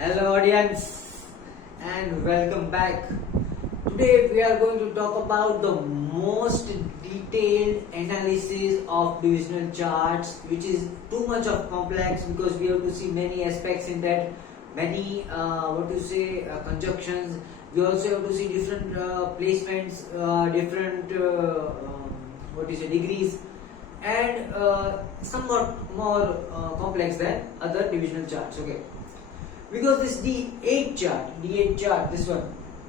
Hello audience and welcome back. Today we are going to talk about the most detailed analysis of divisional charts, which is too much of complex because we have to see many aspects in that, many conjunctions. We also have to see different placements, different degrees, and somewhat more complex than other divisional charts. Okay, because this D8 chart, this one,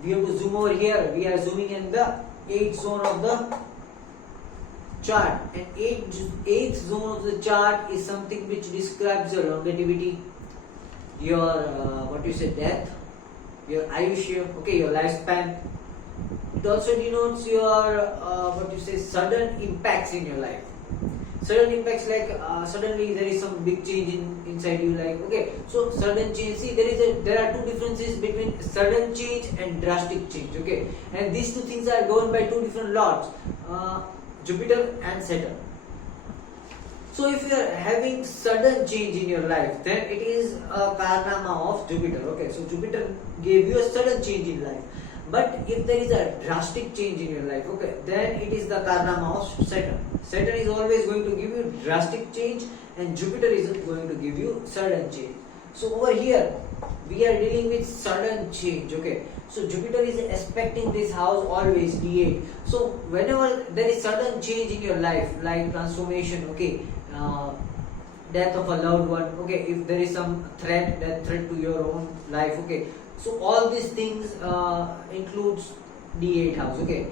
we have to zoom over here. We are zooming in the 8th zone of the chart, and 8th zone of the chart is something which describes your longevity, your death, your ayushya, okay, your lifespan. It also denotes your sudden impacts in your life. Sudden impacts, like suddenly there is some big change inside you, like, okay, so sudden change. See, there are two differences between sudden change and drastic change. Okay, and these two things are governed by two different lords, Jupiter and Saturn. So if you are having sudden change in your life, then it is a karnama of Jupiter. Okay, so Jupiter gave you a sudden change in life. But if there is a drastic change in your life, okay, then it is the karnama of Saturn. Saturn is always going to give you drastic change, and Jupiter is going to give you sudden change. So over here, we are dealing with sudden change. Okay, so Jupiter is aspecting this house always, D8. So whenever there is sudden change in your life, like transformation, okay, death of a loved one, okay, if there is some threat to your own life, okay, so all these things includes D8 house. Okay,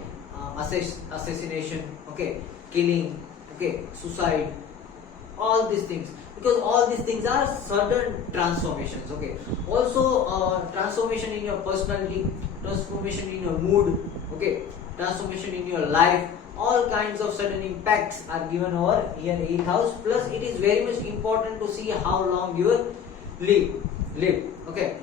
assassination, okay, killing, okay, suicide, all these things, because all these things are sudden transformations. Okay, also transformation in your personality, transformation in your mood, okay, transformation in your life, all kinds of sudden impacts are given over here, 8th house. Plus it is very much important to see how long you will live. Okay,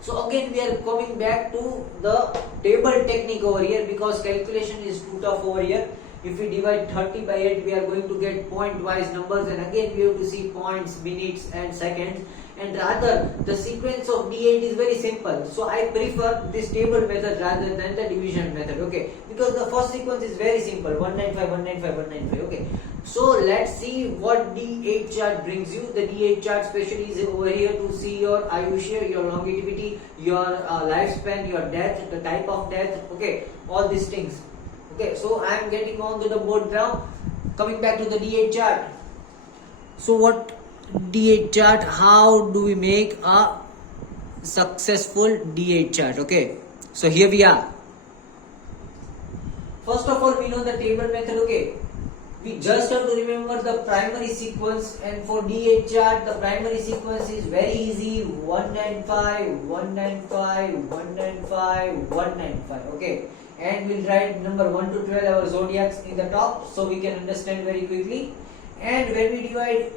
so again we are coming back to the table technique over here, because calculation is too tough over here. If we divide 30 by 8, we are going to get point wise numbers, and again we have to see points, minutes and seconds. And rather, the sequence of D8 is very simple, so I prefer this table method rather than the division method. Okay, because the first sequence is very simple, 195, 195, 195. Okay, so let's see what D8 chart brings you. The D8 chart specially is over here to see your ayushya, your longevity, your lifespan, your death, the type of death, okay, all these things. Okay, so I am getting on to the board now. Coming back to the D8 chart. So what D8 chart? How do we make a successful D8 chart? Okay, so here we are. First of all, we know the table method. Okay, we just have to remember the primary sequence, and for D8 chart, the primary sequence is very easy: 195, 195, 195, 195. Okay, and we'll write number 1 to 12, our zodiacs, in the top, so we can understand very quickly. And when we divide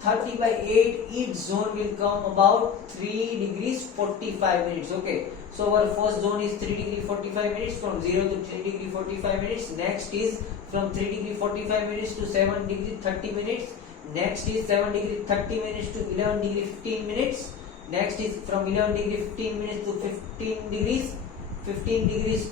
30 by 8, each zone will come about 3 degrees 45 minutes. Okay, so our first zone is 3 degree 45 minutes, from 0 to 3 degree 45 minutes. Next is from 3 degree 45 minutes to 7 degree 30 minutes. Next is 7 degree 30 minutes to 11 degree 15 minutes. Next is from 11 degree 15 minutes to 15 degrees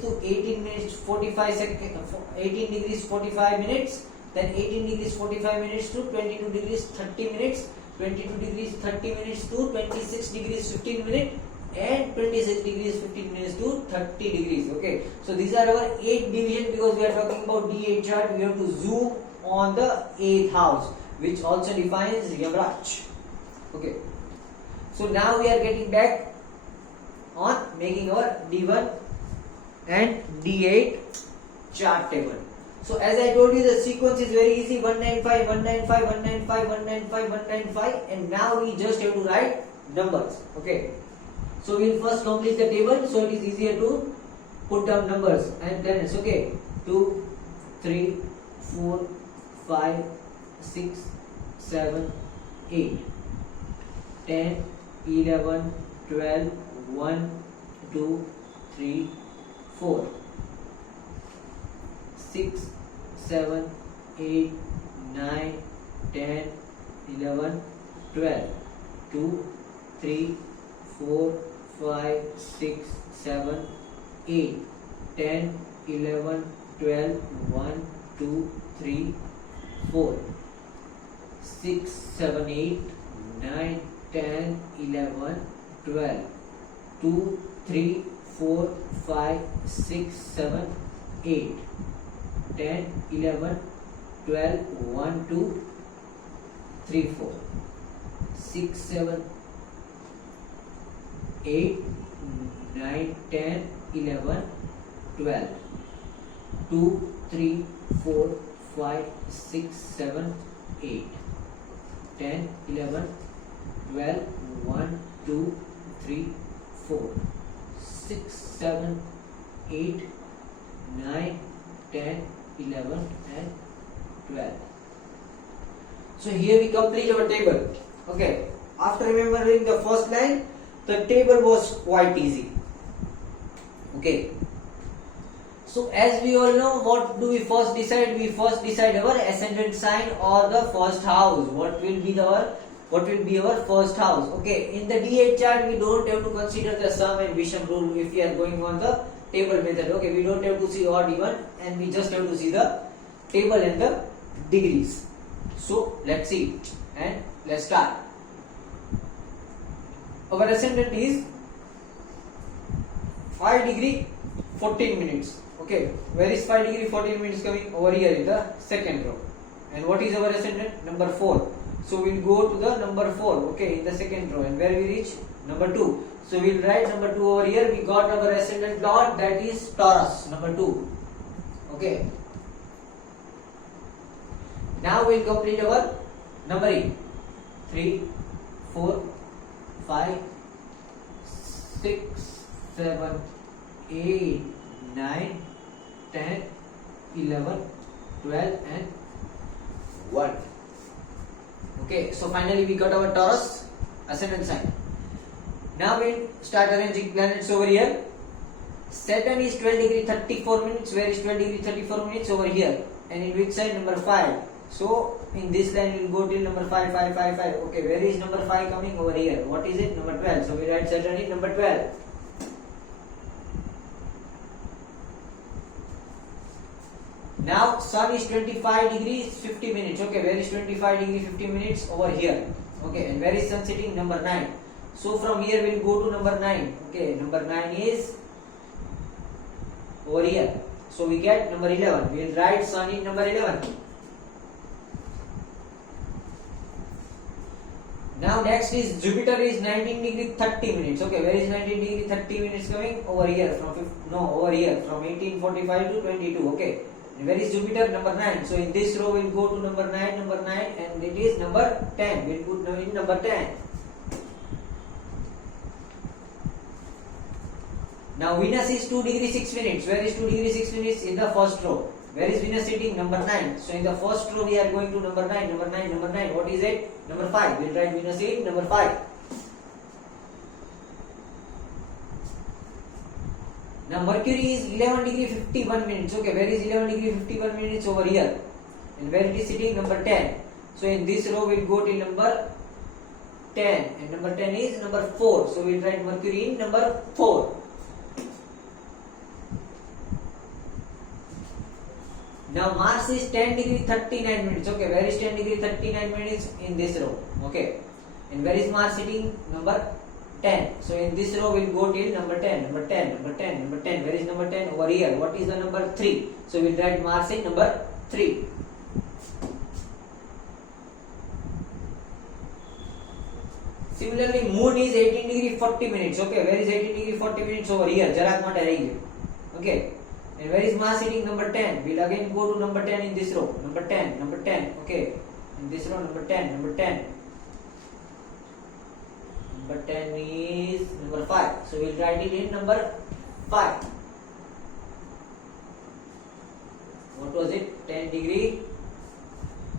to 18 minutes 45 seconds, 18 degrees 45 minutes. Then 18 degrees 45 minutes to 22 degrees 30 minutes, 22 degrees 30 minutes to 26 degrees 15 minutes, and 26 degrees 15 minutes to 30 degrees. Okay, so these are our 8 divisions, because we are talking about D8 chart. We have to zoom on the 8th house, which also defines Yavraj. Okay, so now we are getting back on making our D1 and D8 chart table. So as I told you, the sequence is very easy: 195, 195, 195, 195, 195, and now we just have to write numbers. Okay, so we'll first complete the table, so it is easier to put down numbers, and then it's okay: 2, 3, 4, 5, 6, 7, 8, 10, 11, 12, 1, 2, 3, 4, 6, 7, 8, 9, 10, 11, 12, 2, 3, 4 5 6 7 8 10 11 12 1 2 3 4 6 7 8 9 10 11 12 2 3 4 5 6 7 8 10 11 12 1 2 3 4 6 7 8 9 10 11 12 2 3 4 5 6 7 8 10 11 12 1 2 3 4 6 7 8 9 10 11 and 12. So here we complete our table. Okay, after remembering the first line, the table was quite easy. Okay, so as we all know, what do we first decide? We first decide our ascendant sign or the first house. What will be our first house? Okay, in the D8 chart we don't have to consider the sum and Visham rule if we are going on the table method. Okay, we don't have to see odd even, and we just have to see the table and the degrees. So let's see and let's start. Our ascendant is 5 degree 14 minutes. Okay, where is 5 degree 14 minutes coming? Over here in the second row. And what is our ascendant? Number 4. So we'll go to the number 4. Okay, in the second row. And where we reach? Number 2. So we'll write number 2 over here. We got our ascendant dot, that is Taurus, number 2. Okay. Now we'll complete our numbering. 3, 4, 5, 6, 7, 8, 9, 10, 11, 12 and 1. Okay, so finally we got our Taurus ascendant sign. Now we'll start arranging planets over here. Saturn is 12 degree 34 minutes. Where is 12 degree 34 minutes? Over here. And in which side? Number 5. So in this line we'll go till number 5, 5, 5, 5. Okay, where is number 5 coming? Over here. What is it? Number 12. So we write Saturn in number 12. Now Sun is 25 degrees 50 minutes. Okay, where is 25 degrees 50 minutes? Over here. Okay, and where is Sun sitting? Number 9. So from here we'll go to number 9. Okay, number 9 is over here. So we get number 11. We'll write Sun in number 11. Now next is Jupiter is 19 degree 30 minutes. Okay, where is 19 degree 30 minutes coming? Over here. Over here. From 1845 to 22. Okay. And where is Jupiter? Number 9. So in this row we'll go to number 9, and it is number 10. We'll put in number 10. Now Venus is 2 degree 6 minutes. Where is 2 degree 6 minutes? In the first row. Where is Venus sitting? Number 9. So in the first row we are going to number 9, number 9, number 9. What is it? Number 5. We'll write Venus in number 5. Now Mercury is 11 degree 51 minutes. Okay, where is 11 degree 51 minutes? Over here. And where it is sitting? Number 10. So in this row we'll go till number 10. And number 10 is number 4. So we'll write Mercury in number 4. Now Mars is 10 degree 39 minutes. Okay, where is 10 degree 39 minutes? In this row. Okay. And where is Mars sitting? Number 10. So in this row we'll go till number 10, number 10, number 10, number 10. Where is number 10? Over here. What is the number 3? So we'll write Mars in number 3. Similarly, Moon is 18 degree 40 minutes. Okay, where is 18 degree 40 minutes? Over here. Jarak mate rahi hai. Okay. And where is Mars sitting? Number 10. We'll again go to number 10 in this row. Number 10, number 10. Okay. In this row, number 10, number 10. Number 10 is number 5. So we'll write it in number 5. What was it? 10 degree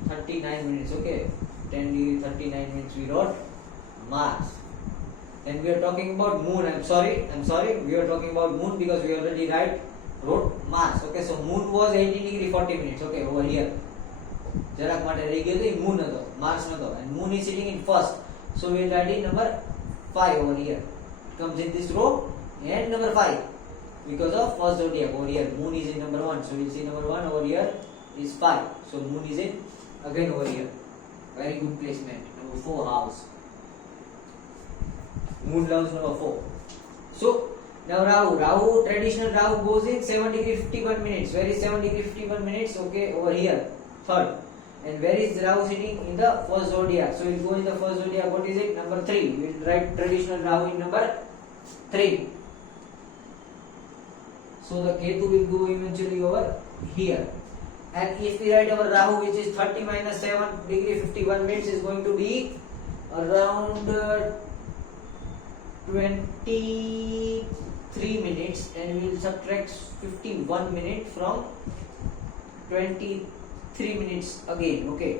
39 minutes. Okay. 10 degree 39 minutes we wrote Mars. Then we are talking about Moon. I'm sorry. We are talking about Moon because we already wrote Mars. Okay, so Moon was 18 degree 40 minutes. Okay, over here. Jarak mate rahi gayo to Moon nato, Mars nato, and Moon is sitting in first. So we will write in number 5 over here. comes in this row, and number 5 because of first zodiac over here. Moon is in number 1, so we'll see number 1 over here is 5. So moon is in again over here. Very good placement. Number 4 house. Moon loves number 4. So now Rahu, traditional Rahu goes in 7 degree 51 minutes. Where is 7 degree 51 minutes? Okay, over here, third. And where is Rahu sitting? In the first zodiac. So we'll go in the first zodiac. What is it? Number 3. We'll write traditional Rahu in number 3. So the Ketu will go eventually over here. And if we write our Rahu, which is 30 minus 7 degree 51 minutes, is going to be around 23 minutes, and we will subtract 51 minutes from 23 minutes again. Okay,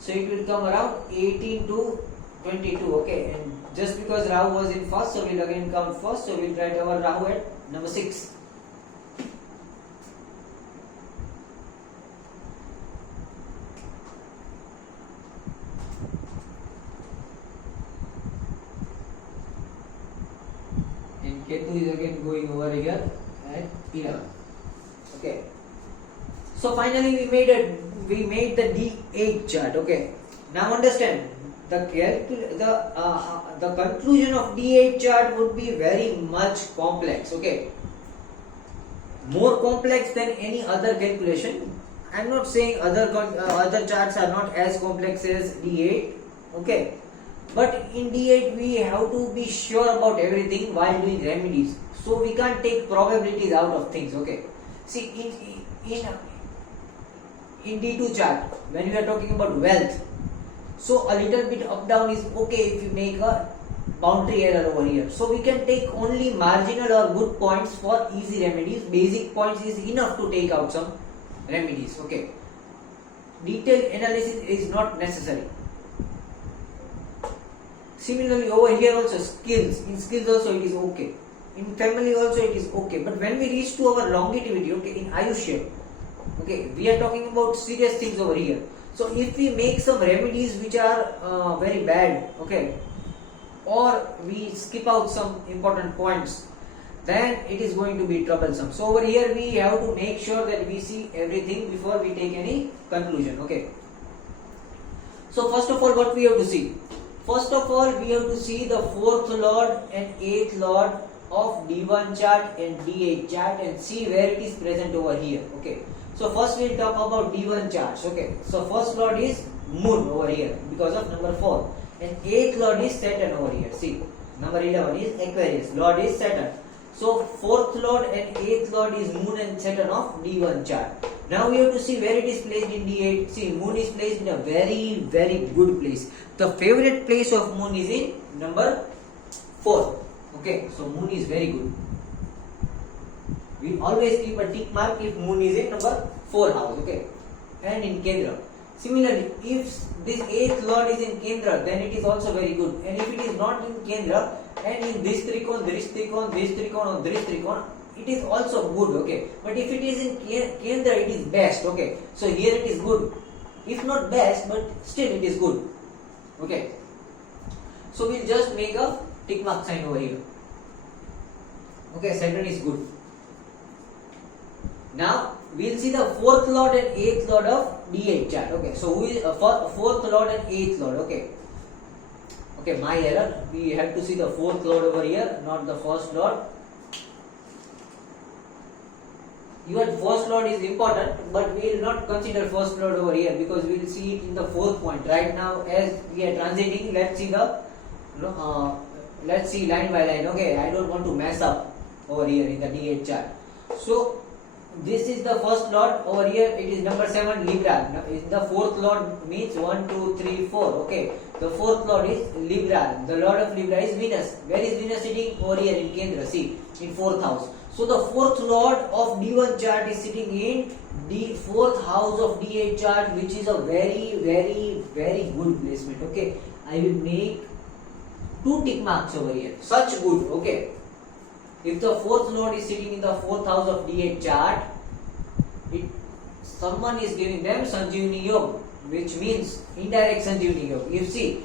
so it will come around 18 to 22. Okay, and just because Rahu was in first, so we'll again count first. So we'll write our Rahu at number 6. And Ketu is again going over here at 11. Okay. So finally we made the D8 chart. Okay. Now understand the conclusion of D8 chart would be very much complex. Okay. More complex than any other calculation. I'm not saying other charts are not as complex as D8. Okay. But in D8 we have to be sure about everything while doing remedies. So we can't take probabilities out of things. Okay. See in D2 chart, when we are talking about wealth, so a little bit up down is okay if you make a boundary error over here. So we can take only marginal or good points for easy remedies. Basic points is enough to take out some remedies. Okay. Detailed analysis is not necessary. Similarly over here also skills. In skills also it is okay. In family also it is okay. But when we reach to our longevity, okay, in Ayushya, okay, we are talking about serious things over here. So if we make some remedies which are very bad, okay, or we skip out some important points, then it is going to be troublesome. So over here we have to make sure that we see everything before we take any conclusion. Okay. So first of all, what we have to see? First of all, we have to see the 4th lord and 8th lord of D1 chart and D8 chart and see where it is present over here. Okay. So first we will talk about D1 charts. Okay. So first lord is moon over here because of number 4. And 8th lord is Saturn over here. See, number 11 is Aquarius. Lord is Saturn. So 4th lord and 8th lord is moon and Saturn of D1 chart. Now we have to see where it is placed in D8. See, moon is placed in a very, very good place. The favorite place of moon is in number 4. Okay, so moon is very good. We always keep a tick mark if moon is in number 4 house. Okay, and in Kendra. Similarly, if this 8th lord is in Kendra, then it is also very good. And if it is not in Kendra, and in this trikon, this trikon, this trikon, or this trikon, it is also good. Okay, but if it is in Kendra, it is best. Okay, so here it is good. If not best, but still it is good. Okay, so we'll just make a tick mark sign over here. Okay, Saturn is good. Now we'll see the 4th lord and 8th lord of D8 chart. Okay, so who is 4th lord and 8th lord? Okay, okay, my error. We have to see the 4th lord over here, not the 1st lord. Your 1st lord is important, but we will not consider 1st lord over here because we will see it in the 4th point. Right now, as we are transiting, let's see the let's see line by line. Okay, I don't want to mess up over here in the D8 chart. So this is the 1st lord over here. It is number 7 Libra. The 4th lord means 1, 2, 3, 4. Okay, the 4th lord is Libra. The lord of Libra is Venus. Where is Venus sitting? Over here in Kendra. See, in 4th house. So the 4th lord of D1 chart is sitting in the 4th house of D8 chart, which is a very, very, very good placement. Okay, I will make 2 tick marks over here. Such good. Okay, if the 4th lord is sitting in the 4th house of D8 chart, someone is giving them Sanjeevani Yoga. which means indirect Sanjeevani Yoga. You see,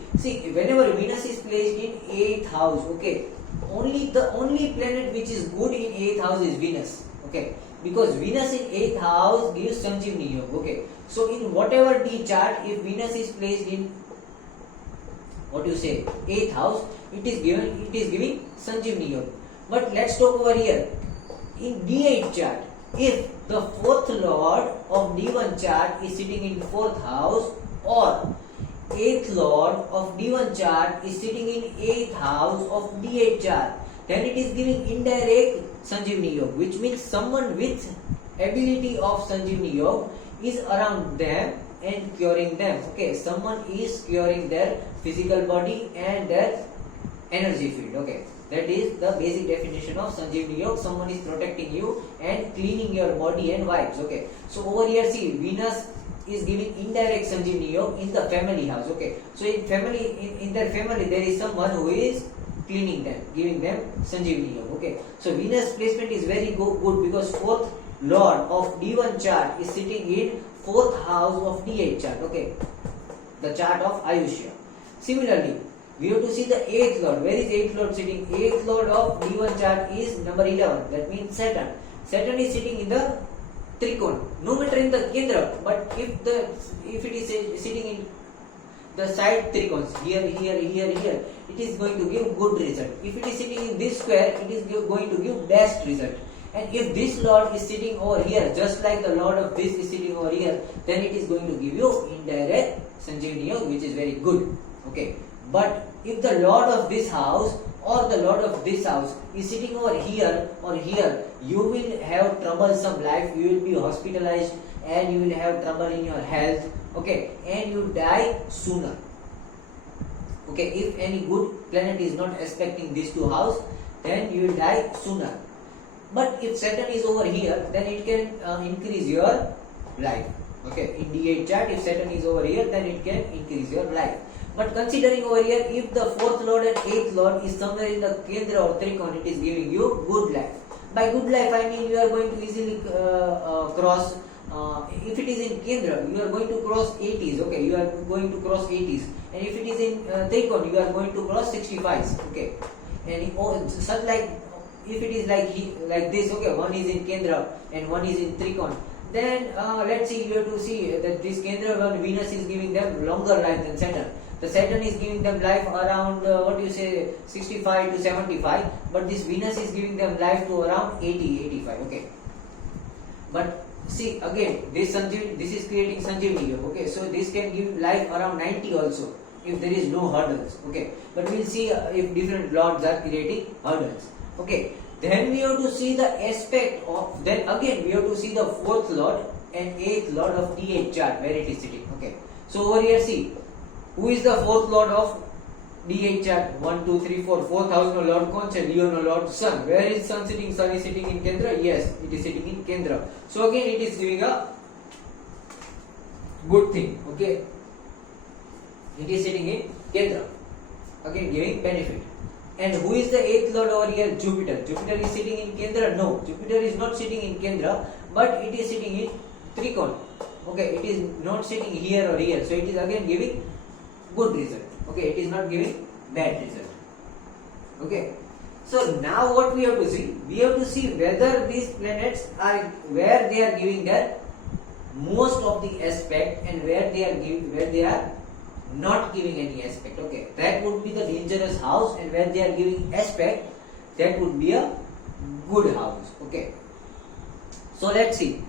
whenever Venus is placed in 8th house, okay, the only planet which is good in 8th house is Venus, okay, because Venus in 8th house gives Sanjeevani Yoga, okay. So in whatever D chart, if Venus is placed in 8th house, it is giving Sanjeevani Yoga. But let's talk over here in D8 chart. If the 4th lord of D1 chart is sitting in 4th house, or 8th lord of D1 chart is sitting in 8th house of D8 chart, then it is giving indirect Sanjeevani Yoga, which means someone with ability of Sanjeevani Yoga is around them and curing them. Okay, someone is curing their physical body and their energy field. Okay, that is the basic definition of Sanjeevani Yoga. Someone is protecting you and cleaning your body and vibes. Okay, so over here, see, Venus is giving indirect Sanjeevani Yoga in the family house. Okay, so in their family there is someone who is cleaning them, giving them Sanjeevani Yoga. Okay, so Venus placement is very good because 4th lord of D1 chart is sitting in 4th house of D8 chart. Okay, the chart of Ayushya. Similarly, we have to see the 8th lord. Where is 8th lord sitting? 8th lord of D1 chart is number 11. That means Saturn. Saturn is sitting in the Trikon. No matter in the Kendra, but if it is sitting in the side Trikons, here, it is going to give good result. If it is sitting in this square, it is going to give best result. And if this lord is sitting over here, just like the lord of this is sitting over here, then it is going to give you indirect Sanjeevani Yoga, which is very good. Okay, but if the lord of this house or the lord of this house is sitting over here or here, you will have troublesome life. You will be hospitalized and you will have trouble in your health. Okay, and you die sooner. Okay, if any good planet is not aspecting these two houses, then you will die sooner. But if Saturn is over here, then it can increase your life. Okay, in D8 chart, if Saturn is over here, then it can increase your life. But considering over here, if the 4th lord and 8th lord is somewhere in the Kendra or Trikon, it is giving you good life. By good life, I mean you are going to easily cross. If it is in Kendra, you are going to cross 80s. Okay, you are going to cross 80s. And if it is in Trikon, you are going to cross 65s. Okay, and such like if it is like this. Okay, one is in Kendra and one is in Trikon. Then let's see. You have to see that this Kendra one Venus is giving them longer life than Saturn. The Saturn is giving them life around 65 to 75, but this Venus is giving them life to around 80, 85. Okay, but see again, this is creating Sanjeevani Yoga. Okay, so this can give life around 90 also if there is no hurdles. Okay, but we'll see if different lords are creating hurdles. Okay, then we have to see the aspect of. Then again we have to see the 4th lord and 8th lord of D8 chart where it is sitting. Okay, so over here see. Who is the 4th lord of D8 chart? 1, 2, 3, 4. 4th house no lord कौन से? Leo no lord sun. Where is sun sitting? Sun is sitting in Kendra. Yes, it is sitting in Kendra. So again, it is giving a good thing. Okay, it is sitting in Kendra. Again, giving benefit. And who is the 8th lord over here? Jupiter. Jupiter is sitting in Kendra? No, Jupiter is not sitting in Kendra, but it is sitting in Trikon. Okay, it is not sitting here or here. So it is again giving good result. Okay, it is not giving bad result. Okay, so now what we have to see? We have to see whether these planets are where they are giving their most of the aspect and where they are not giving any aspect. Okay, that would be the dangerous house, and where they are giving aspect, that would be a good house. Okay, so let's see.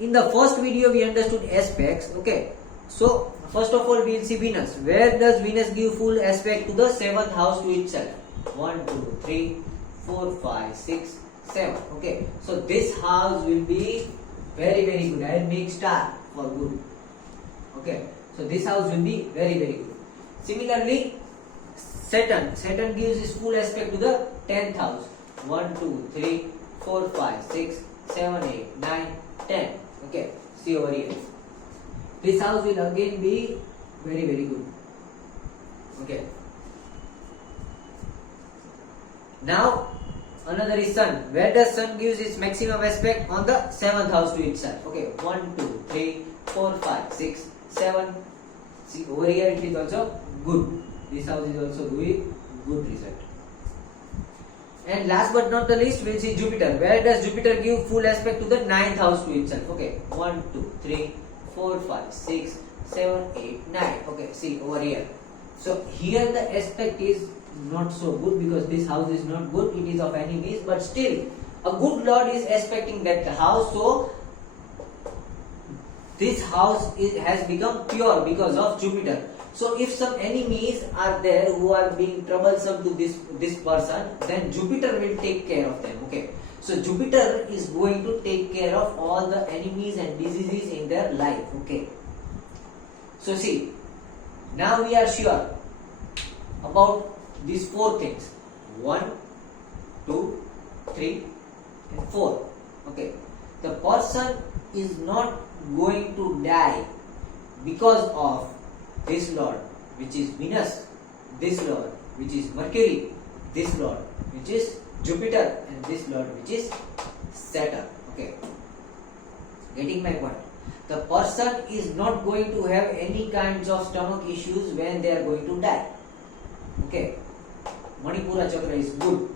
In the first video we understood aspects. Okay, so first of all we will see Venus. Where does Venus give full aspect to the 7th house to itself? 1, 2, 3, 4, 5, 6, 7. Okay, so this house will be very good. I will make star for good. Okay, so this house will be very good. Similarly, Saturn gives his full aspect to the 10th house. 1, 2, 3, 4, 5, 6, 7, 8, 9, 10. Okay, see over here. This house will again be very good. Okay. Now another is Sun. Where does Sun gives its maximum aspect? On the 7th house to itself. Okay, 1, 2, 3, 4, 5, 6, 7. See over here it is also good. This house is also doing good result. And last but not the least, we'll see Jupiter. Where does Jupiter give full aspect to the 9th house to itself? Okay, 1, 2, 3, 4, 5, 6, 7, 8, 9. Okay, see over here. So here the aspect is not so good because this house is not good. It is of enemies, but still a good Lord is aspecting that house. So this house has become pure because of Jupiter. So if some enemies are there who are being troublesome to this person, then Jupiter will take care of them. Okay. So Jupiter is going to take care of all the enemies and diseases in their life. Okay. So see, now we are sure about these 4 things. 1, 2, 3, and 4. Okay. The person is not going to die because of this Lord, which is Venus, this Lord, which is Mercury, this Lord, which is Jupiter, and this Lord, which is Saturn. Okay. Getting my point? The person is not going to have any kinds of stomach issues when they are going to die. Okay. Manipura chakra is good.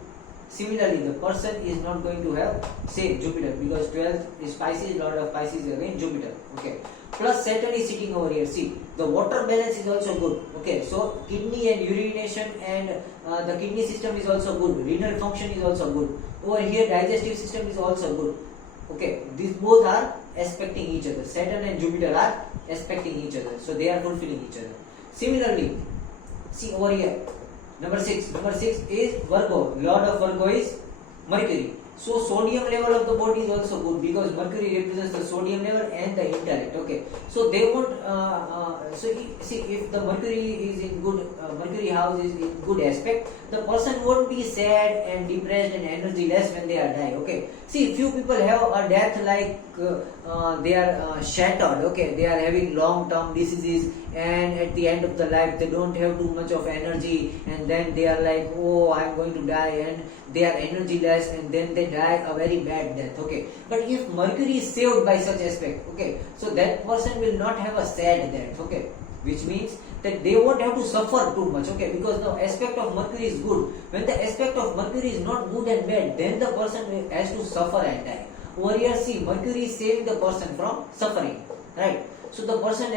Similarly, the person is not going to have, say, Jupiter, because 12th is Pisces, Lord of Pisces is again Jupiter. Okay. Plus Saturn is sitting over here. See, the water balance is also good. Okay, so kidney and urination and the kidney system is also good. Renal function is also good. Over here, digestive system is also good. Okay, these both are aspecting each other. Saturn and Jupiter are aspecting each other. So they are fulfilling each other. Similarly, see over here, number 6. Number 6 is Virgo. Lord of Virgo is Mercury. So sodium level of the body is also good because Mercury represents the sodium level and the intellect. Okay, so they won't. See, if the Mercury is in good, Mercury house is in good aspect, the person won't be sad and depressed and energyless when they are dying. Okay, see, few people have a death like they are shattered. Okay, they are having long-term diseases, and at the end of the life they don't have too much of energy, and then they are like, oh, I am going to die, and they are energyless, and then they die a very bad death. Okay, but if Mercury is saved by such aspect, okay, so that person will not have a sad death. Okay, which means that they won't have to suffer too much. Okay, because the aspect of Mercury is good. When the aspect of Mercury is not good and bad, then the person has to suffer and die. Over here, see, Mercury is saving the person from suffering, right? So the person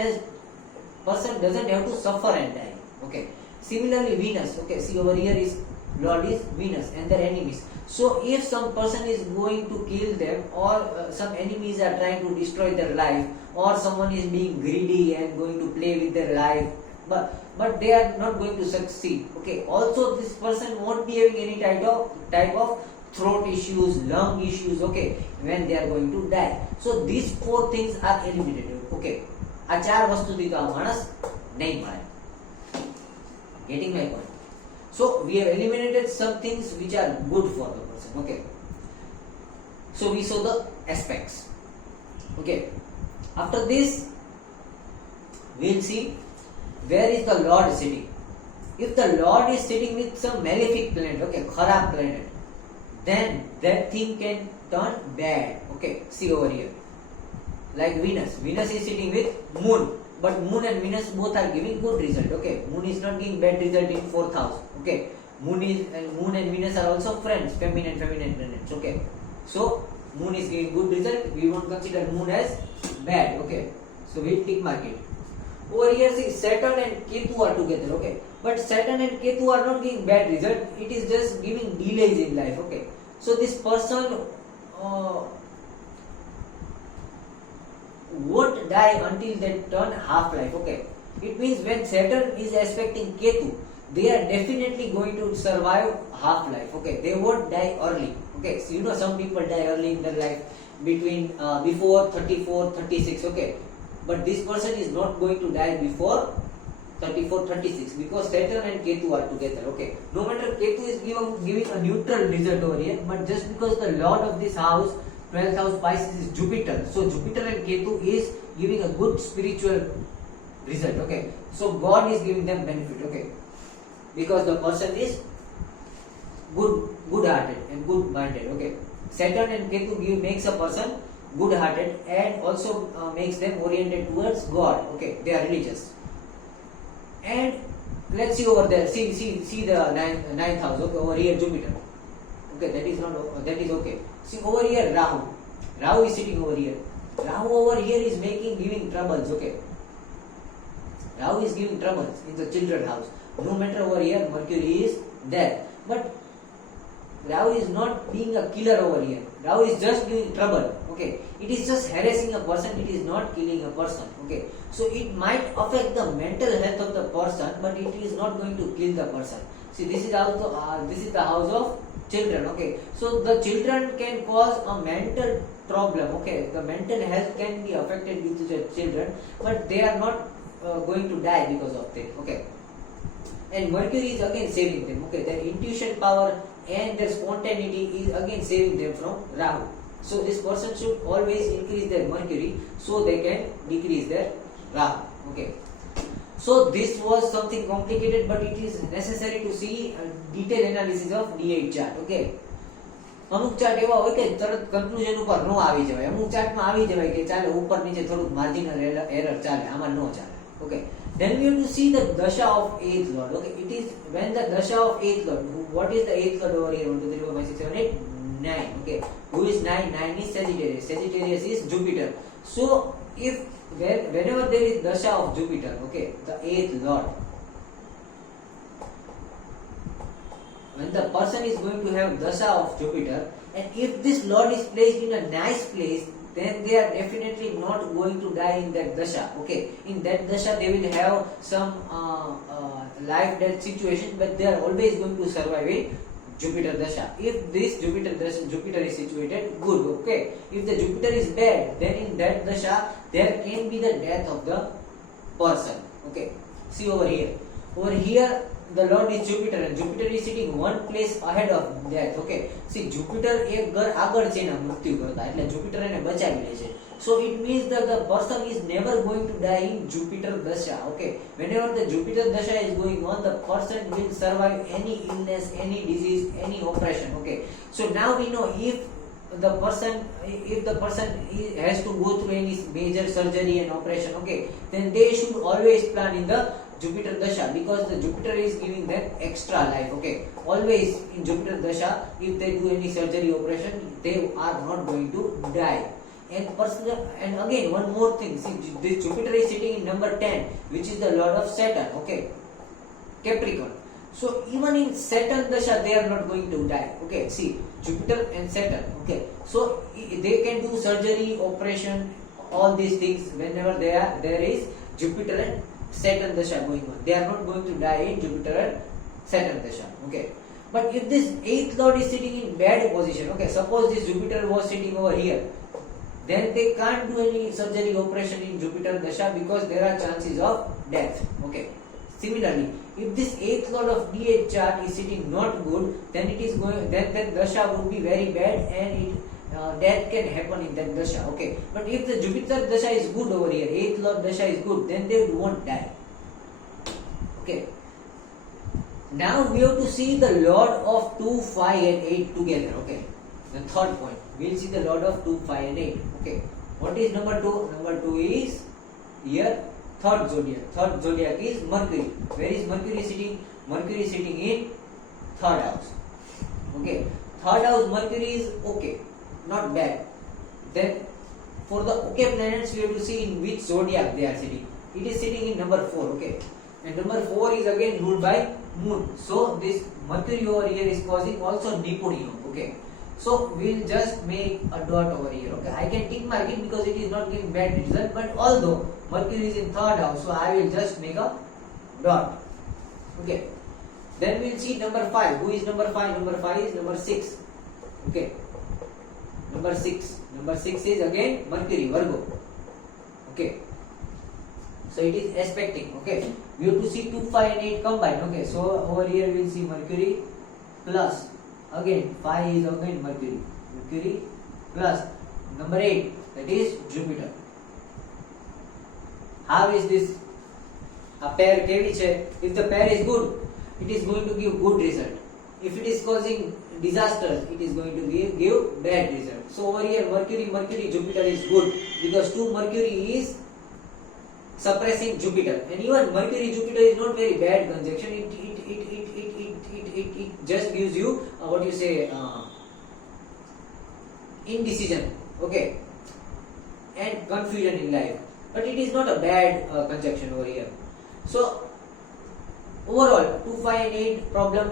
doesn't have to suffer and die. Okay. Similarly, Venus. Okay, see over here is Lord is Venus and their enemies. So if some person is going to kill them, or some enemies are trying to destroy their life, or someone is being greedy and going to play with their life, but they are not going to succeed. Okay. Also, this person won't be having any type of throat issues, lung issues. Okay, when they are going to die. So these 4 things are eliminated. Okay. આ 4 વસ્તુથી તો આ માણસ નહીં મળે. Getting my point? So we have eliminated some things which are good for the person. Okay. So we saw the aspects. Okay. After this, we'll see where is the Lord sitting. If the Lord is sitting with some malefic planet, okay, kharab planet, then that thing can turn bad. Okay. See over here. Like Venus. Venus is sitting with Moon. But Moon and Venus both are giving good result. Okay. Moon is not giving bad result in 4th house. Okay. Moon and Venus are also friends. Feminine planets. Okay. So Moon is giving good result. We won't consider Moon as bad. Okay. So we'll tick mark it. Over here, see, Saturn and Ketu are together. Okay. But Saturn and Ketu are not giving bad result. It is just giving delays in life. Okay. So this person won't die until they turn half life. Okay, it means when Saturn is aspecting Ketu, they are definitely going to survive half life. Okay, they won't die early. Okay, so you know some people die early in their life between before 34, 36. Okay, but this person is not going to die before 34, 36 because Saturn and Ketu are together. Okay, no matter Ketu is giving a neutral result over here, but just because the Lord of this house, 12th house Pisces, is Jupiter. So Jupiter and Ketu is giving a good spiritual result. Okay. So God is giving them benefit. Okay. Because the person is good hearted and good minded. Okay. Saturn and Ketu makes a person good-hearted, and also makes them oriented towards God. Okay, they are religious. And let's see over there. See the ninth house. Okay, over here Jupiter. Okay, that is okay. See over here Rahu. Rahu is sitting over here. Rahu over here is giving troubles. Okay, Rahu is giving troubles in the children house. No matter over here, Mercury is there, but Rahu is not being a killer over here. Rahu is just giving trouble. Okay, it is just harassing a person. It is not killing a person. Okay, so it might affect the mental health of the person, but it is not going to kill the person. See, this is the house of children. Okay, so the children can cause a mental problem. Okay, the mental health can be affected due to the children, but they are not going to die because of it. Okay, and Mercury is again saving them. Okay, their intuition power and their spontaneity is again saving them from Rahu. So this person should always increase their Mercury so they can decrease their Rahu. Okay. So this was something complicated, but it is necessary to see a detailed analysis of D8 chart. Okay. અમુક chart એવા હોય કે તરત conclusion ઉપર નો આવી જવાય, અમુક ચાર્ટમાં આવી જવાય કે ચાલે ઉપર નીચે થોડું માર્જિનલ એરર ચાલે, આમાં નો ચાલે. Okay, then we have to see the dasha of 8th lord. Okay, it is when the dasha of 8th lord. What is the 8th lord over here? 1 2 3 4 5 6 7 8 9. Okay, who is 9? 9 is Sagittarius. Sagittarius is Jupiter. So if whenever there is dasha of Jupiter, okay, the 8th lord, when the person is going to have dasha of Jupiter, and if this lord is placed in a nice place, then they are definitely not going to die in that dasha. Okay, in that dasha they will have some life death situation, but they are always going to survive in Jupiter dasha. If this Jupiter is situated good. Okay, if the Jupiter is bad, then in that dasha there can be the death of the person. Okay, see over here the lord is Jupiter, and Jupiter is sitting one place ahead of death. Okay, see Jupiter એક ઘર આગળ છે એના મૃત્યુ કરતા, એટલે Jupiter એને બચાવી લે છે. So it means that the person is never going to die in Jupiter dasha. Okay, whenever the Jupiter dasha is going on, the person will survive any illness, any disease, any operation. Okay, so now we know if the person has to go through any major surgery and operation, okay, then they should always plan in the Jupiter dasha, because the Jupiter is giving them extra life. Okay, always in Jupiter dasha, if they do any surgery operation, they are not going to die. And again one more thing, see this Jupiter is sitting in number 10, which is the lord of Saturn. Okay, Capricorn. So even in Saturn dasha they are not going to die. Okay, see Jupiter and Saturn. Okay, so they can do surgery, operation, all these things whenever there is Jupiter and Saturn dasha going on. They are not going to die in Jupiter and Saturn dasha. Okay, but if this 8th lord is sitting in bad position, okay, suppose this Jupiter was sitting over here, then they can't do any surgery operation in Jupiter dasha because there are chances of death. Okay, similarly if this 8th lord of D8 chart is sitting not good, then that dasha would be very bad, and death can happen in that dasha. Okay, but if the Jupiter dasha is good over here, 8th lord dasha is good, then they won't die. Okay, now we have to see the lord of 2, 5 and 8 together. Okay, the third point, we'll see the lord of 2, 5 and 8. Okay, what is number 2? Number 2 is here third zodiac is Mercury. Where is Mercury sitting? Mercury is sitting in third house. Okay, third house Mercury is okay, not bad. Then for the okay planets we have to see in which zodiac they are sitting. It is sitting in number 4. Okay, and number 4 is again ruled by moon. So this Mercury over here is causing also Nipunium. Okay, so we'll just make a dot over here. Okay, I can tick mark it because it is not giving bad result, but although Mercury is in third house, so I will just make a dot. Okay, then we'll see number 5. Who is number 5? Number 5 is number 6. Okay, number 6 is again Mercury, Virgo. Okay, so it is aspecting. Okay, we have to see 2, 5 and 8 combined. Okay, so over here we'll see Mercury plus again 5 is again Mercury plus number 8, that is Jupiter. How is this a pair? If the pair is good, it is going to give good result. if it is causing disasters, it is going to give bad result. So over here Mercury Jupiter is good because 2 Mercury is suppressing Jupiter, and even Mercury Jupiter is not very bad conjunction. It just gives you what you say indecision, okay, and confusion in life, but it is not a bad conjunction over here. So overall 2, 5 and 8 problem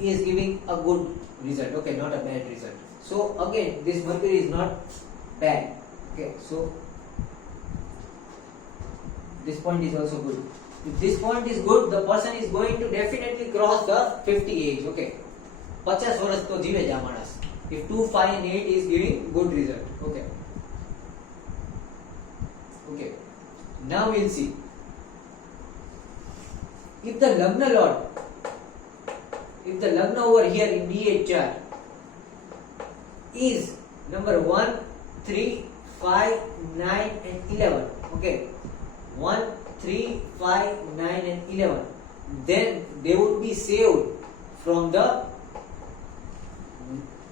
is giving a good result, okay, not a bad result. So again this Mercury is not bad, okay. So this point is also good. If this point is good, the person is going to definitely cross the 50 age, okay. 50 વર્ષ તો જીવે જ આ માણસ. If 2, 5 and 8 is giving good result, okay. Okay. Now we'll see. If the Lagna Lord, if the Lagna over here in D8 chart is number 1, 3, 5, 9 and 11, okay. 1, 3, 5, 9 and 11, then they would be saved from the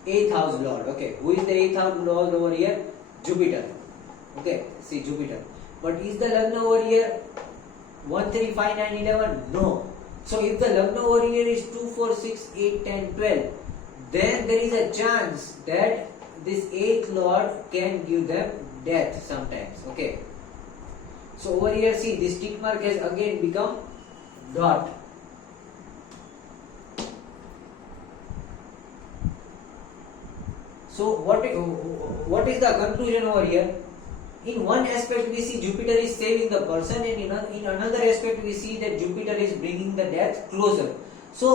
8th house lord, okay. Who is the 8th house lord over here? Jupiter, okay. See Jupiter. But is the Lagna over here 1, 3, 5, 9, 11? No. So if the Lagna over here is 2, 4, 6, 8, 10, 12, then there is a chance that this 8th lord can give them death sometimes, okay. So over here see this tick mark has again become dot. So what is the conclusion over here? In one aspect we see Jupiter is saving the person, and in another aspect we see that Jupiter is bringing the death closer. So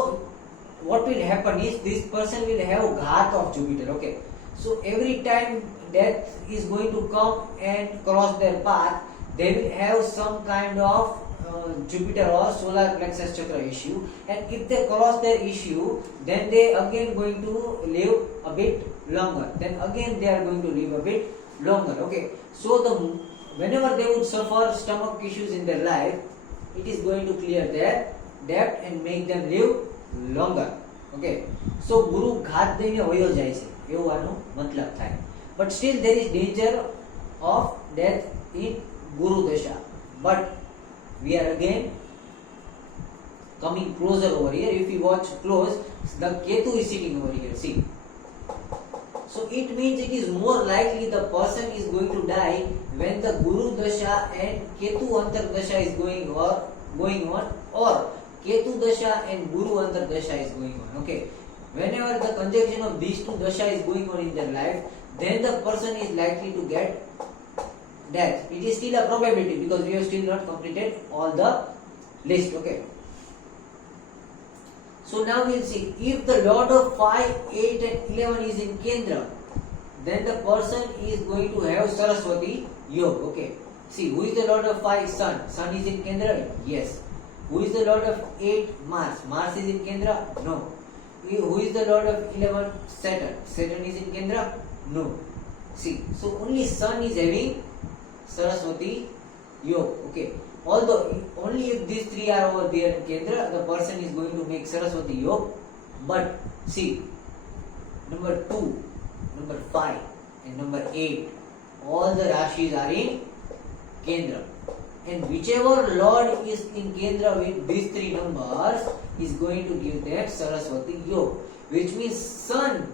what will happen is this person will have ghat of Jupiter, okay. So every time death is going to come and cross their path, they will have some kind of Jupiter or solar plexus chakra issue, and if they cross their issue, then they again going to live a bit longer. Then again they are going to live a bit longer, okay. So whenever they would suffer stomach issues in their life, it is going to clear their debt and make them live longer, okay. So Guru ઘાત દઈને વયો જાય છે એવું આનો મતલબ થાય. But still there is danger of death in Guru Dasha. But we are again coming closer over here. If you watch close, the Ketu is sitting over here. See. So it means it is more likely the person is going to die when the Guru Dasha and Ketu Antar Dasha is going on, or Ketu Dasha and Guru Antar Dasha is going on. Okay. Whenever the conjunction of these two Dasha is going on in their life, then the person is likely to get death. It is still a probability because we have still not completed all the list. Okay. So now we'll see, if the Lord of 5, 8 and 11 is in Kendra, then the person is going to have Saraswati Yoga. Okay. See, who is the Lord of 5? Sun. Sun is in Kendra? Yes. Who is the Lord of 8? Mars. Mars is in Kendra? No. Who is the Lord of 11? Saturn. Saturn is in Kendra? No. See, so only Sun is having Saraswati Yoga. Okay. Although only if these three are over there in Kendra, the person is going to make Saraswati Yoga. But see, number 2, number 5 and number 8, all the Rashis are in Kendra. And whichever Lord is in Kendra with these three numbers is going to give them Saraswati Yoga. Which means Sun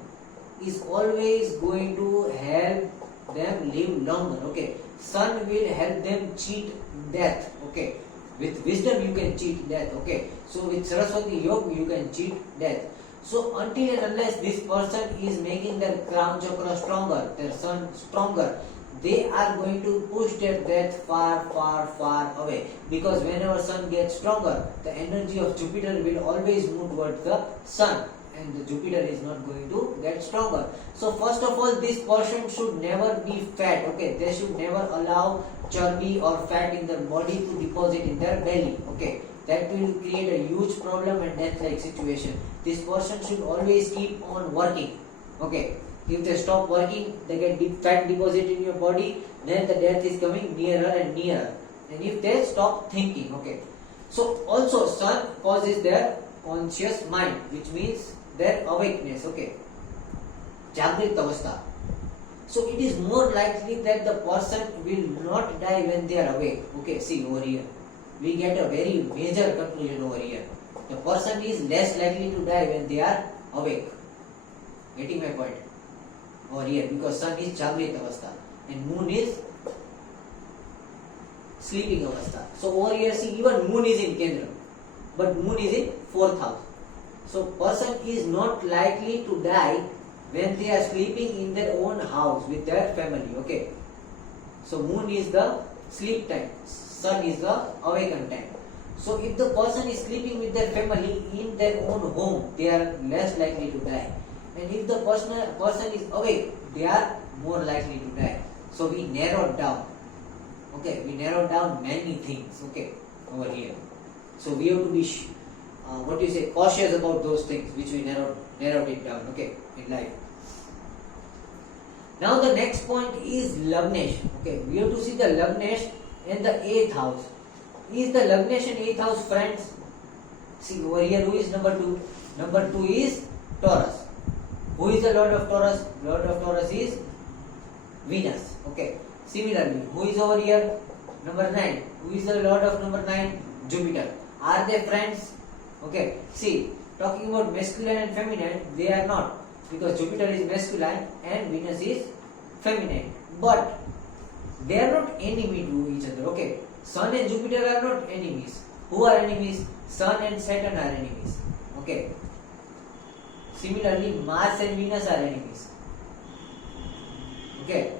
is always going to help them live longer. Okay. Sun will help them cheat death. Okay. With wisdom you can cheat death. Okay. So with Saraswati Yoga you can cheat death. So until and unless this person is making their crown chakra stronger, their sun stronger, they are going to push their death far, far, far away. Because whenever sun gets stronger, the energy of Jupiter will always move towards the sun, and the Jupiter is not going to get stronger. So first of all, this person should never be fat. Okay, they should never allow chubby or fat in their body to deposit in their belly. Okay, that will create a huge problem and death-like situation. This person should always keep on working. Okay, if they stop working, they get fat deposit in your body, then the death is coming nearer and nearer. And if they stop thinking, okay. So also sun causes their conscious mind, which means their awakeness. Okay, Jagrit Avastha. So it is more likely that the person will not die when they are awake. Okay, see over here. We get a very major conclusion over here. The person is less likely to die when they are awake. Getting my point? Over here, because sun is Jagrit Avastha and moon is sleeping Avastha. So over here, see, even moon is in Kendra, but moon is in 4th house. So person is not likely to die when they are sleeping in their own house with their family. Okay. So moon is the sleep time, sun is the awaken time. So if the person is sleeping with their family in their own home, they are less likely to die. And if the person is awake, they are more likely to die. So we narrowed down. Okay, we narrowed down many things. Okay, over here. So we have to be cautious about those things which we narrowed it down. Okay, in life. Now the next point is Lagnesh. Okay, we have to see the Lagnesh in the 8th house. Is the Lagnesh in 8th house friends? See over here, who is number 2? Number 2 is Taurus. Who is the Lord of Taurus? Lord of Taurus is Venus. Okay. Similarly, who is over here? Number 9. Who is the Lord of number 9? Jupiter. Are they friends? Okay. See, talking about masculine and feminine, they are not. Because Jupiter is masculine and Venus is feminine. But they are not enemy to each other. Okay. Sun and Jupiter are not enemies. Who are enemies? Sun and Saturn are enemies. Okay. Similarly, Mars and Venus are enemies. Okay.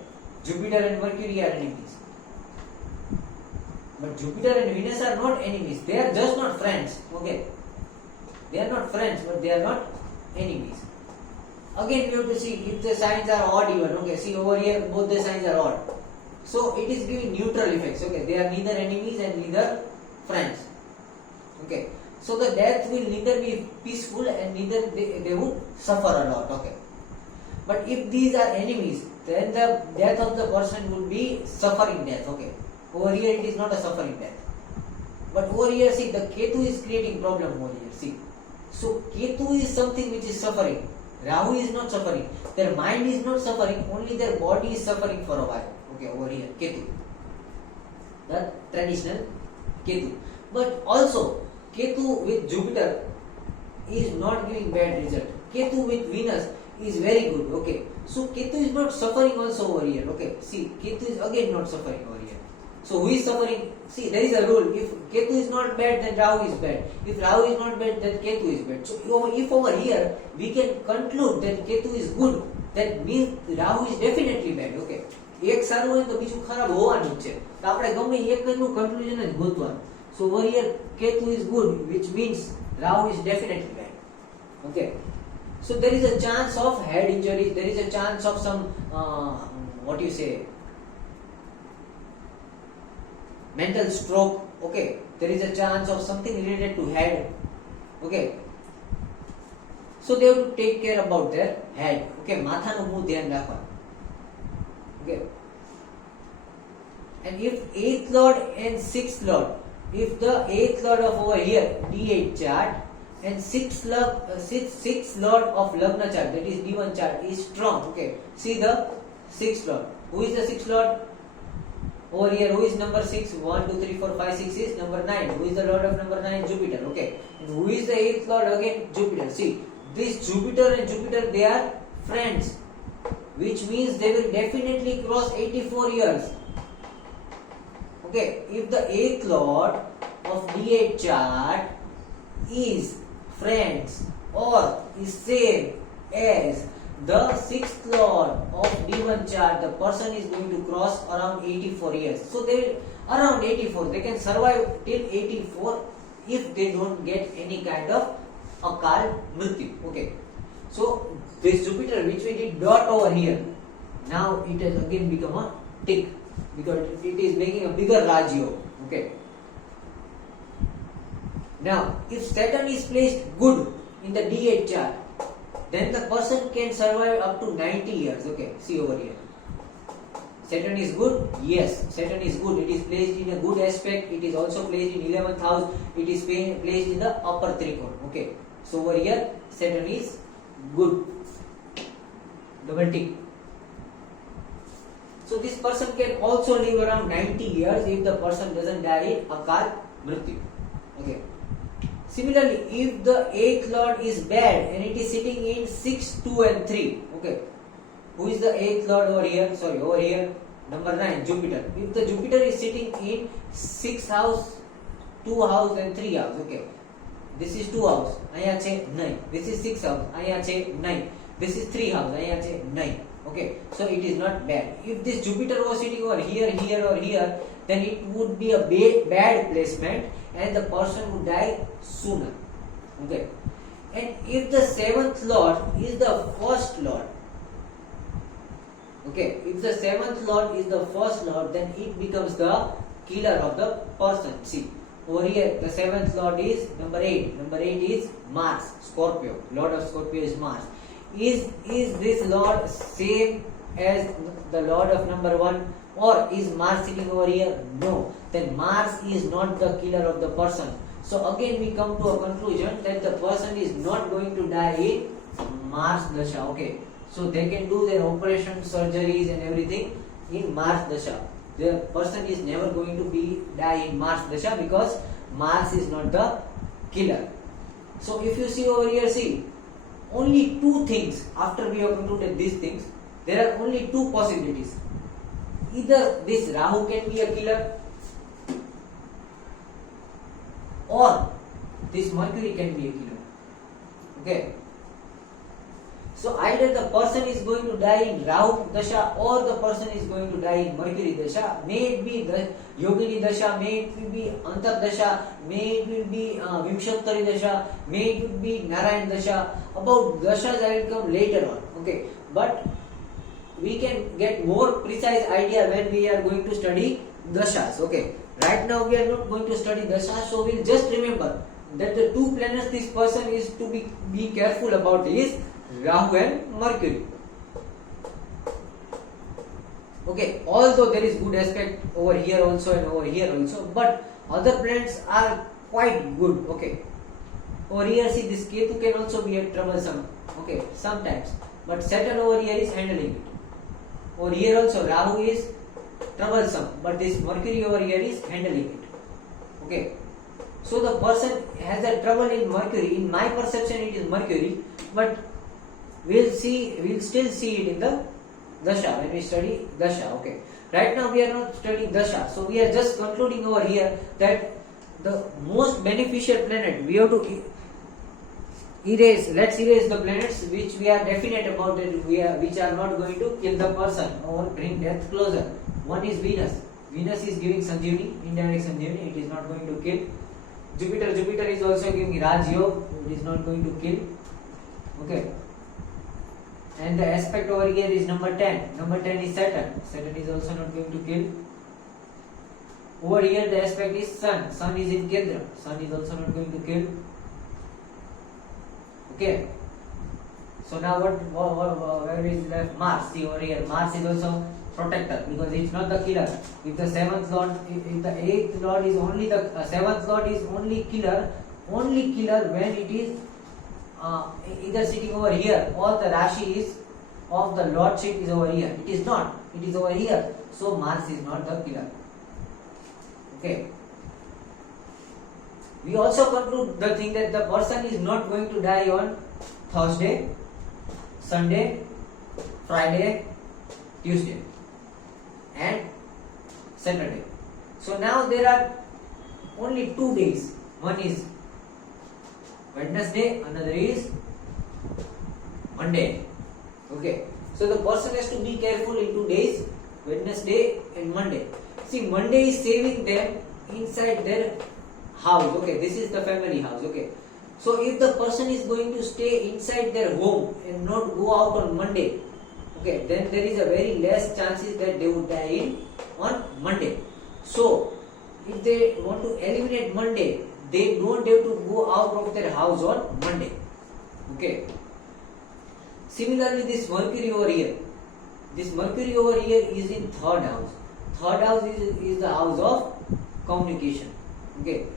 Jupiter and Mercury are enemies. But Jupiter and Venus are not enemies. They are just not friends. Okay. They are not friends, but they are not enemies. Again, we have to see if the signs are odd even. Okay. See over here, both the signs are odd. So it is giving neutral effects. Okay. They are neither enemies and neither friends. Okay. So the death will neither be peaceful and neither they would suffer a lot. Okay. But if these are enemies, then the death of the person would be suffering death. Okay. Over here it is not a suffering death. But over here, see, the Ketu is creating problem over here. See. So Ketu is something which is suffering. Rahu is not suffering. Their mind is not suffering, only their body is suffering for a while. Okay, over here, Ketu. The traditional Ketu. But also, Ketu with Jupiter is not giving bad result. Ketu with Venus is very good. Okay. So Ketu is not suffering also over here. Okay. See, Ketu is again not suffering over here. So who is suffering? See, there is a rule. If Ketu is not bad, then Rahu is bad. If Rahu is not bad, then Ketu is bad. So if over here we can conclude that Ketu is good, that means Rahu is definitely bad. Okay. એક સારું હોય તો બીજું ખરાબ હોવાનું છે. તો આપણે ગમે એકનું કન્ક્લુઝન જ ગોતવાનું. So over here Ketu is good, which means Rahu is definitely bad. Okay. So there is a chance of head injury. There is a chance of some mental stroke. Okay. There is a chance of something related to head. Okay. So they have to take care about their head. Okay. માથાનું બહુ ધ્યાન રાખવાનું. Okay. And if 8th lord and 6th lord, if the 8th lord of over here D8 chart and 6th lord of Lagna chart, that is D1 chart, is strong. Okay. See the 6th lord. Who is the 6th lord? Over here, who is number 6? 1, 2, 3, 4, 5, 6 is number 9. Who is the lord of number 9? Jupiter. Okay. And who is the 8th lord again? Jupiter. See, this Jupiter and Jupiter, they are friends, which means they will definitely cross 84 years. Okay. If the 8th lord of D8 chart is friends or is same as the 6th lord of D1 chart, the person is going to cross around 84 years. So they will around 84. They can survive till 84 if they don't get any kind of akal mrityu. Okay. So this Jupiter which we did dot over here, now it has again become a tick because it is making a bigger Rajyo. Okay. Now, if Saturn is placed good in the D8 chart, then the person can survive up to 90 years. Okay, see over here. Saturn is good? Yes, Saturn is good. It is placed in a good aspect. It is also placed in 11th house. It is placed in the upper trikona. Okay, So over here Saturn is good. Double tick. So this person can also live around 90 years if the person doesn't die in Akal Mrityu. Okay. Similarly, if the 8th lord is bad and it is sitting in 6, 2 and 3. Okay. Who is the 8th lord over here? Sorry, over here. Number 9, Jupiter. If the Jupiter is sitting in 6 house, 2 house and 3 house. Okay. This is 2 house. અહીંયા છે 9. This is 6 house. અહીંયા છે 9. This is 3 house. અહીંયા છે 9. Okay. So it is not bad. If this Jupiter was sitting over here, here or here, then it would be a bad placement and the person would die sooner. Okay. And if the 7th lord is the first lord, okay, if the 7th lord is the first lord, then it becomes the killer of the person. See, over here the 7th lord is number 8. Number 8 is Mars, Scorpio. Lord of Scorpio is Mars. Is this lord same as the lord of number 1, or is Mars sitting over here? No. Then Mars is not the killer of the person. So again we come to a conclusion that the person is not going to die in Mars Dasha. Okay. So they can do their operation, surgeries and everything in Mars Dasha. The person is never going to die in Mars Dasha because Mars is not the killer. So if you see over here, see, only 2 things, after we have concluded these things, there are only 2 possibilities. Either this Rahu can be a killer, or this Mercury can be a killer. Okay. So either the person is going to die in Rahu Dasha or the person is going to die in Mercury Dasha. May it be the Yogini Dasha, may it be Antar Dasha, may it will be Vimshattari Dasha, may it will be Narayan Dasha. About Dashas I will come later on. Okay. But we can get more precise idea when we are going to study Dashas. Okay. Right now we are not going to study Dashas, so we'll just remember that the 2 planets this person is to be careful about is Rahu and Mercury. Okay, although there is good aspect over here also and over here also, but other planets are quite good. Okay, over here see this Ketu can also be a troublesome. Okay, sometimes, but Saturn over here is handling it. Over here also Rahu is troublesome, but this Mercury over here is handling it. Okay, so the person has a trouble in Mercury. In my perception, it is Mercury, but we'll still see it in the Dasha when we study Dasha. Okay. Right now we are not studying Dasha, so we are just concluding over here that the most beneficial planet we have to erase. Let's erase the planets which we are definite about that which are not going to kill the person or bring death closer. One is Venus. Venus is giving Sanjivani, indirect Sanjivani. It is not going to kill. Jupiter is also giving Raj Yoga. It is not going to kill. Okay. And the aspect over here is number 10. Number 10 is Saturn. Saturn is also not going to kill. Over here the aspect is Sun. Sun is in Kendra. Sun is also not going to kill. Okay. So now where is left? Mars. See over here. Mars is also protector because it's not the killer. If the 7th lord, if the 8th lord is only the 7th lord is only killer when it is either sitting over here or the Rashi is of the lordship is over here. It is not. It is over here. So Mars is not the killer. Okay. We also conclude the thing that the person is not going to die on Thursday, Sunday, Friday, Tuesday and Saturday. So now there are only 2 days. One is Wednesday, another is Monday. Okay. So the person has to be careful in 2 days, Wednesday and Monday. See, Monday is saving them inside their house. Okay, this is the family house. Okay. So if the person is going to stay inside their home and not go out on Monday, okay, then there is a very less chances that they would die on Monday. So if they want to eliminate Monday, they don't have to go out of their house on Monday. Okay. Similarly, this Mercury over here. This Mercury over here is in 3rd house. 3rd house is the house of communication. Okay.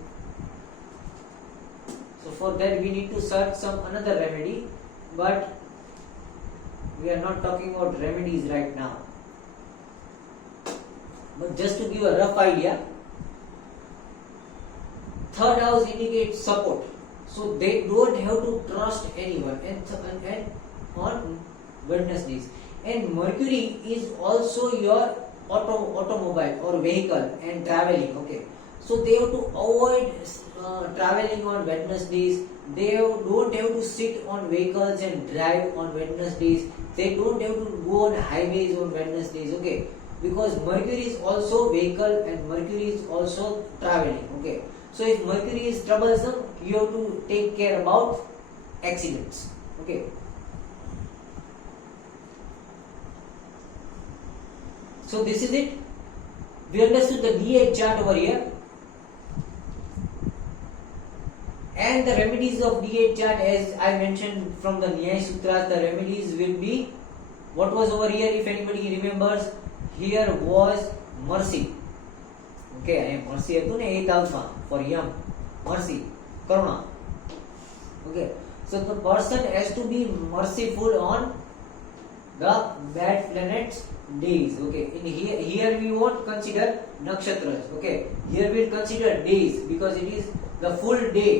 So for that we need to search some another remedy, but we are not talking about remedies right now. But just to give a rough idea, third house indicates support. So they don't have to trust anyone and on Wednesdays. And Mercury is also your automobile or vehicle and traveling. Okay, so they have to avoid traveling on Wednesdays. They don't have to sit on vehicles and drive on Wednesdays. They don't have to go on highways on Wednesdays. Okay, because Mercury is also vehicle and Mercury is also traveling. Okay, so if Mercury is troublesome, you have to take care about accidents. Okay. So this is it. We understood the D8 chart over here. And the remedies of D8 chart, as I mentioned from the Nyaya Sutras, the remedies will be, what was over here, if anybody remembers, here was mercy. Okay, mercy હતું ને 8th house for yam, mercy, karuna. Okay, so the person has to be merciful on the bad planets days. Okay, in here we won't consider nakshatras. Okay, here we'll consider days because it is the full day.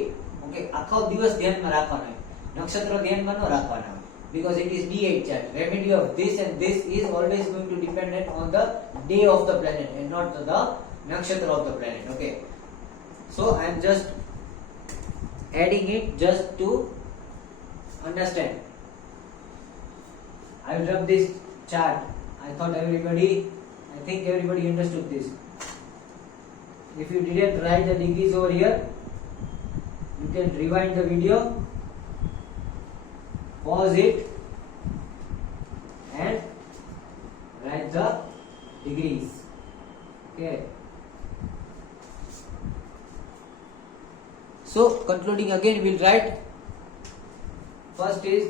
Okay, આખો દિવસ ધ્યાનમાં રાખવાનો નક્ષત્ર ધ્યાનમાં ન રાખવાના because it is D8 chart. Remedy of this and this is always going to dependent on the day of the planet and not the nakshatra of the planet. Okay, so I am just adding it just to understand. I will rub this chart. I think everybody understood this. If you didn't write the degrees over here, you can rewind the video, pause it and write the degrees. Okay. So concluding again, we'll write first is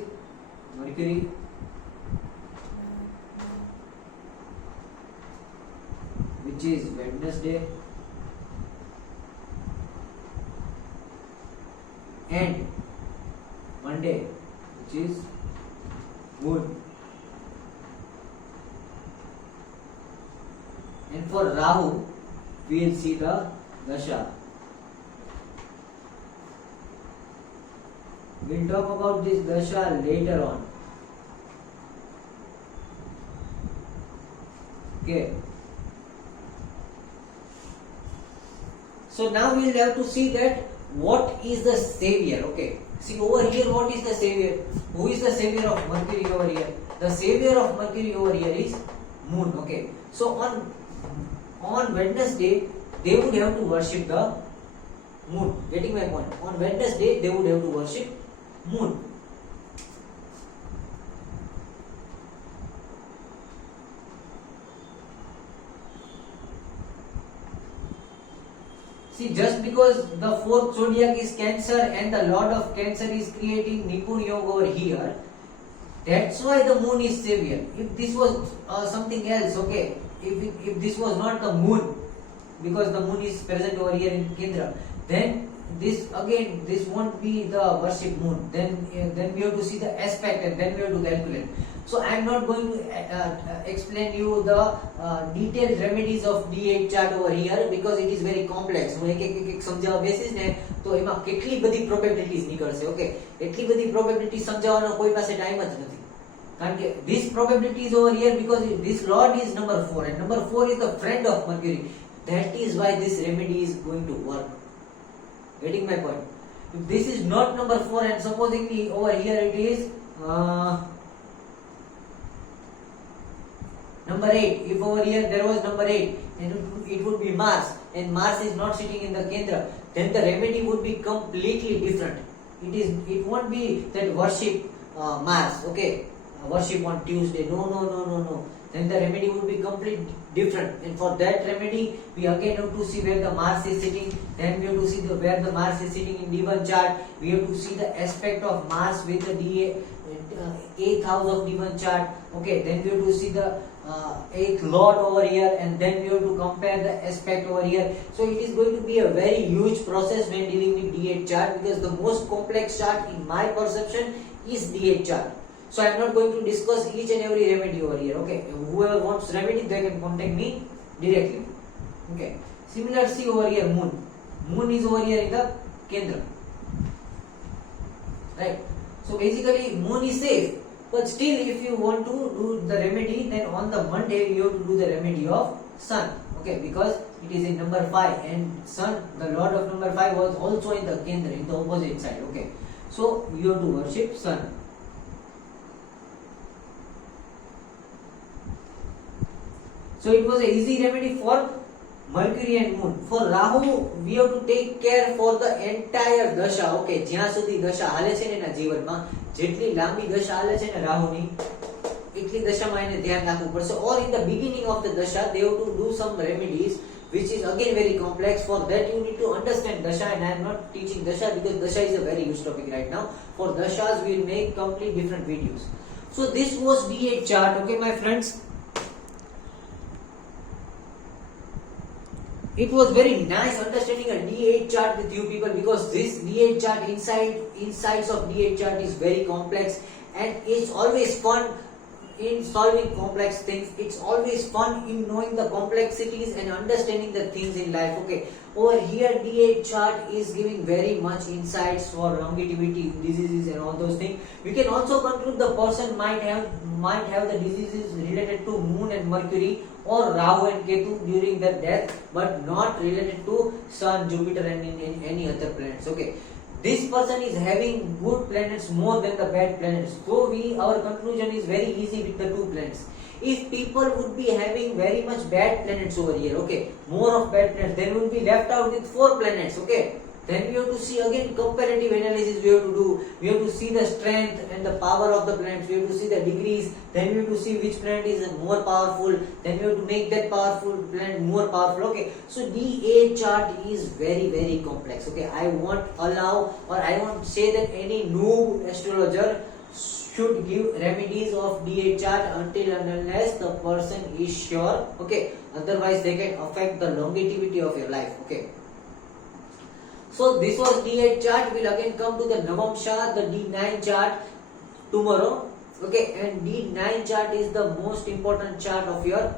Mercury, which is Wednesday, and Monday, which is Moon. And for Rahu, we will see the Dasha. We will talk about this Dasha later on. Okay. So now we will have to see that what is the savior. Okay, see over here, what is the savior? Who is the savior of Mercury over here? The savior of Mercury over here is Moon. Okay, so on Wednesday they would have to worship the Moon. Getting my point? On Wednesday they would have to worship Moon. See, just because the fourth zodiac is Cancer and the Lord of Cancer is creating Nipun Yoga over here, that's why the Moon is savior. If this was something else, okay, if this was not the Moon, because the Moon is present over here in Kendra, then this won't be the worship Moon. Then we have to see the aspect and then we have to calculate. So I am not going to explain you the detailed remedies of D8 chart over here because it is very complex. હું એક સમજાવવા basis ને તો એમાં કેટલી બધી પ્રોબેબિલિટીઝ નીકળશે. Okay, એટલી બધી પ્રોબેબિલિટી સમજાવવાનો કોઈ પાસે ટાઈમ જ નથી. કારણ કે this probability is over here because this lord is number 4 and number 4 is the friend of Mercury. That is why this remedy is going to work. Getting my point? If this is not number 4 and supposingly over here it is number 8, if over here there was number 8 and it would be Mars and Mars is not sitting in the Kendra, then the remedy would be completely different. It won't be that worship Mars. Okay, worship on Tuesday. No. Then the remedy would be completely different. And for that remedy, we again have to see where the Mars is sitting. Then we have to see where the Mars is sitting in D1 chart. We have to see the aspect of Mars with the DA, 8th house of D1 chart. Okay, then we have to see the 8th lord over here, and then we have to compare the aspect over here. So it is going to be a very huge process when dealing with D8 chart, because the most complex chart in my perception is D8 chart. So I am not going to discuss each and every remedy over here. Okay, whoever wants remedy, they can contact me directly. Okay, similar, see over here, moon. Moon is over here in the Kendra, right? So basically moon is safe, but still if you want to do the remedy, then on the Monday you have to do the remedy of sun. Okay, because it is in number 5, and sun, the lord of number 5, was also in the Kendra, in the opposite side. Okay, so you have to worship sun. So it was an easy remedy for Mercury and Moon. For Rahu, we have to take care for the entire dasha. Okay, જ્યાં સુધી દશા હાલે છે ને એના જીવનમાં, જેટલી લાંબી દશા હાલે છે ને રાહુની, એટલી દશામાં એને ધ્યાન રાખવું પડશે. Or in the beginning of the dasha, they have to do some remedies, which is again very complex. For that you need to understand dasha, and I am not teaching dasha because dasha is a very huge topic right now. For dashas, we will make complete different videos. So this was D8 chart. Okay, my friends. It was very nice understanding a D8 chart with you people, because this D8 chart insides of D8 chart is very complex, and it's always fun in solving complex things. It's always fun in knowing the complexities and understanding the things in life. Okay, over here D8 chart is giving very much insights for longevity, diseases and all those things. We can also conclude the person might have the diseases related to Moon and Mercury, or Rahu and Ketu during their death, but not related to Sun, Jupiter and in any other planets. Okay, this person is having good planets more than the bad planets. So our conclusion is very easy with the 2 planets. If people would be having very much bad planets over here, okay, more of bad planets, then we will be left out with 4 planets. Okay, then we have to see again comparative analysis. We have to do. We have to see the strength and the power of the planets. We have to see the degrees. Then we have to see which planet is more powerful. Then we have to make that powerful planet more powerful. Okay, so D8 chart is very, very complex. Okay, I won't say that any noob astrologer should give remedies of D8 chart until and unless the person is sure. Okay, otherwise they can affect the longevity of your life. Okay. So this was D8 chart. We'll again come to the Navamsha, the D9 chart tomorrow. Okay, and D9 chart is the most important chart of your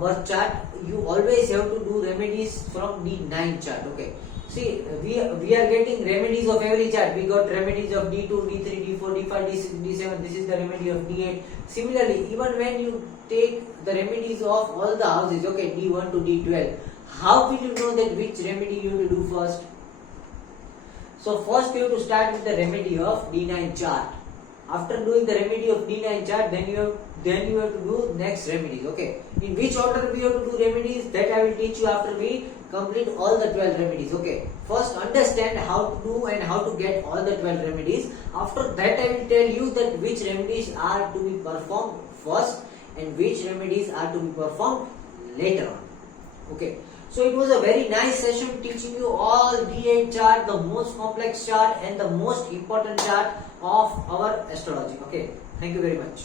birth chart. You always have to do remedies from D9 chart. Okay, see, we are getting remedies of every chart. We got remedies of D2, D3, D4, D5, D6, D7. This is the remedy of D8. Similarly, even when you take the remedies of all the houses, okay, D1 to D12, how will you know that which remedy you will do first? So first you have to start with the remedy of D9 chart. After doing the remedy of D9 chart, then you have to do next remedies. Okay, in which order we have to do remedies, that I will teach you after we complete all the 12 remedies. Okay, first understand how to do and how to get all the 12 remedies. After that I will tell you that which remedies are to be performed first and which remedies are to be performed later on. Okay, so it was a very nice session teaching you all D8 chart, the most complex chart and the most important chart of our astrology. Okay, thank you very much.